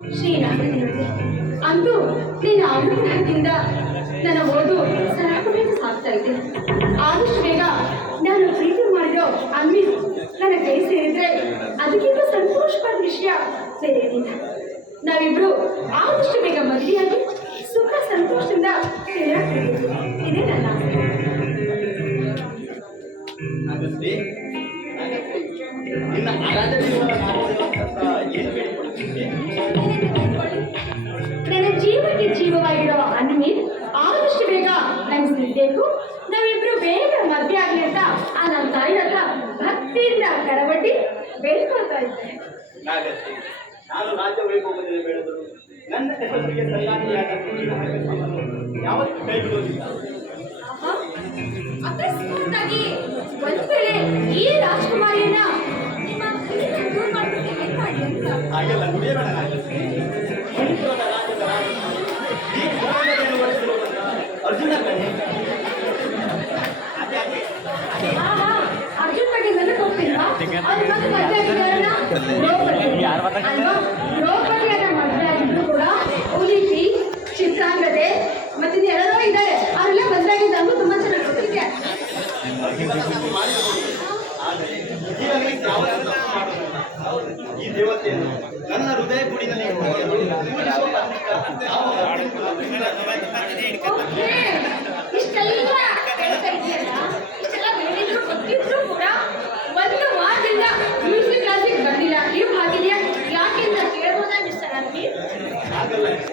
ಶ್ರೀನಾಥನಿಗೆ ಅಂದು ನಿನ್ನ ಅನುಗ್ರಹದಿಂದ ನನ್ನ ಓದು ಸರಾಗವಾಗಿ ಸಾಗ್ತಾ ಇದೆ. ಆದಷ್ಟು ಬೇಗ ನಾನು ಪ್ರೀತಿ ಮಾಡಿರೋ ಅಮ್ಮಿ ನನ್ನ ಕೈ ಸೇರಿದ್ರೆ ಅದಕ್ಕಿಂತ ಸಂತೋಷವಾದ ವಿಷಯ ಸೇರೇನಿಲ್ಲ ನಾವಿಬ್ರು ಆದಷ್ಟು ಬೇಗ ಮದುವೆಯಾಗಿ ಸುಖ ಸಂತೋಷದಿಂದ. ಇದೇ ನನ್ನ ಆಸೆ. ನಂಗೆ ನಾವಿಬ್ರು ಬೇಗ ಮದುವೆ ಆಗಲಿ ಅಂತ ಆ ನಮ್ಮ ತಾಯಿ ಹತ್ರ ಭಕ್ತಿಯಿಂದ ಕರವಟ್ಟಿ ಬೇಡ್ಕೊಳ್ತಾ ಇದ್ದೆ. ನಾನು ರಾಜ್ಯ ವೈಭವದಲ್ಲಿ ಬೆಳೆದರು ನನ್ನ ಹೆಸರಿಗೆ ಸಲ್ಲಾನಿಯಾದ ಕೂಡಿನ ಹಾಗೆ ಯಾವತ್ತೂ ಕೈ ಬಿಡೋದಿಲ್ಲ. ಅಕಸ್ಮಾತ್ತಾಗಿ ಒಂದ್ ವೇಳೆ ಈ ರಾಜಕುಮಾರಿಯನ್ನ ನಿಮ್ಮ ಕೈಯಿಂದ ದೂರ ಏನ್ ಮಾಡಿ ಅಂತ? ಹಾಗೆಲ್ಲ ಅರ್ಜುನ ಕಣೆ ಅದ್ಯಾಕೆ? ಆಹಾ, ಅರ್ಜುನ್ ಬಗ್ಗೆ ನನಗೆ ಗೊತ್ತಿಲ್ವಾ? ಅವ್ರ ಮಗ ಮದುವೆ ಆಗಿದ್ದಾರಲ್ಲ? ಅಲ್ವಾ? ದ್ರೌಪದಿಯನ್ನ ಮದುವೆ ಆಗಿದ್ರು ಕೂಡ ಉಲಿಪಿ ಚಿತ್ರಾಂಗದೆ ಮತ್ತೆ ಎಲ್ಲರೂ ಇದ್ದಾರೆ ಅವರೆಲ್ಲ ಮದುವೆ ತುಂಬಾ ಚೆನ್ನಾಗಿ ಗೊತ್ತಿದೆ. ಈ ದೇವತೆಯನ್ನು ನನ್ನ ಹೃದಯ ಗುಡಿನಲ್ಲಿ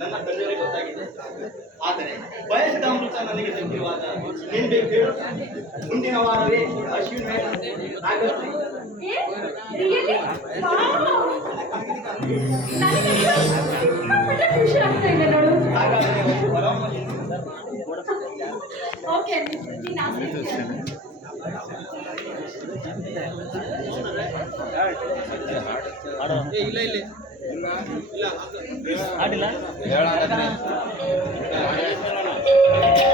ನನ್ನ ತಂದೆಯವರಿಗೆ ಗೊತ್ತಾಗಿದೆ ಆದರೆ ಬಯಸಿದ ಅಮೃತ ನನಗೆ ಸಿಕ್ಕಿರುವಾಗ ಏನ್ ಬೇಕು ಹೇಳು ಮುಂದಿನ ವಾರವೇ ಅಶ್ವಿನ್ ಖುಷಿ ಹಾಗಾದ್ರೆ ಓಕೆ ಇಲ್ಲ ಆಸೆ ಆಡಿಲ್ಲ ಆ